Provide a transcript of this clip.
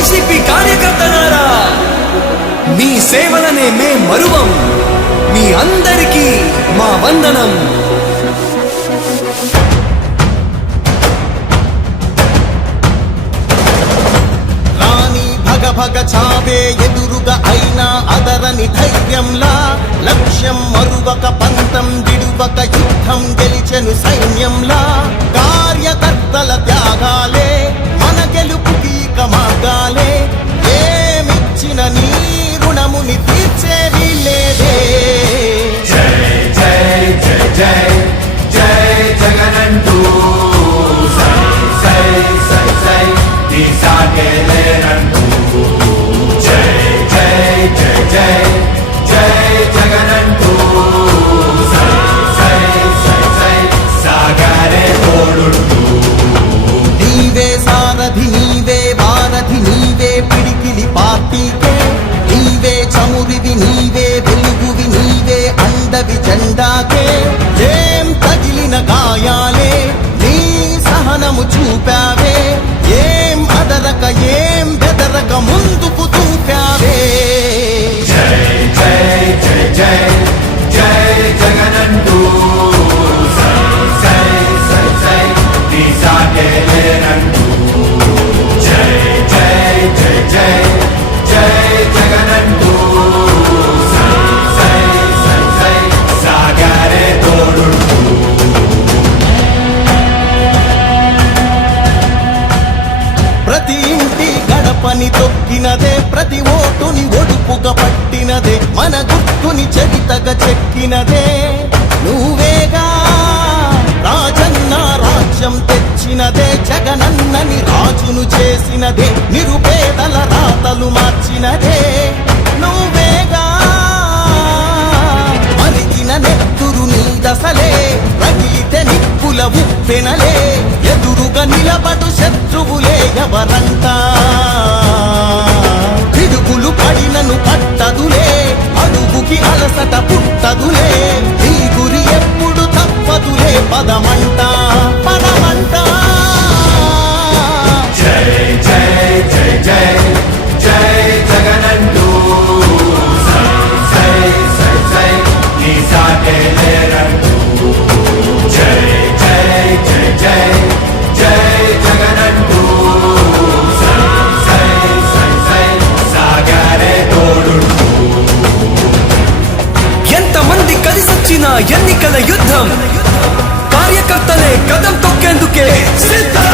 YCP కార్యకర్తలారా, మీ సేవలనే మే మరువం. మీ అందరికీ మా వందనం. రాణి భగ భగ చావే ఎదురుగా అయినా అదరని ధైర్యంలా, లక్ష్యం మరువక పంతం విడువక యుద్ధం గెలిచెను సైన్యంలా. కార్యకర్తల త్యాగాలే మన గెలుపుకి మార్గాలే. ఏమిచ్చిన నీ రుణముని తీర్చేవి లేదే. జై జై జై జై జై జగనంటూ సై సై సై సై నీ సాగే లేనంటూ. జై జై జై జై జై జగనంటూ సై సై సై సై సాగరే తోడుంటూ. నీవే సారథి నీవే వారధి నీవే పిడికిలి పార్టీకే. నీవే చమురివి నీవే వెలుగువి నీవే అండవి జెండాకే. ఏం తగిలిన గాయాలే నీ సహనము చూపావే. ఏం అదరక ఏం బెదరక ముందుకు దూకావే. జై జై జై జై జై జగనంటూ సై సై సై సై నీ సాగే లేనంటూ. జై జై జై జై జై జగనంటూ సై సై సై సై సాగరే తోడుంటూ. ప్రతి ఇంటి గడపని తొక్కినదే, ప్రతి ఓటుని ఒడుపుగా పట్టినదే, మన గుర్తుని చరితగా చెక్కినదే నువ్వేగా. రాజన్న రాజ్యం తెచ్చినదే, జగనన్నని రాజును చేసినదే, నిరుపేదల రాతలు మార్చినదే నువ్వేగా. మరిగిన నెత్తురు నీ దశలే, రగిలితే నిప్పుల ఉప్పెనలే. ఎదురుగా నిలబడు శత్రువులే ఎవరంట. పిడుగులు పడినను పట్టదులే, అడుగుకి అలసట పుట్టదులే. ఈ గురి ఎప్పుడు తప్పదులే, పదమంట పదమంట. జై జై జై జై జై జగనంటూ సై సై సై సై నీ సాగే లేరంటూ. జై జై జై జై జై జగనంటూ సై సై సై సై సాగరే తోడుంటూ. ఎంతమంది కలిసొచ్చిన ఎన్నికల యుద్ధం, కార్యకర్తలే కదం తొక్కేందుకే సిద్ధం.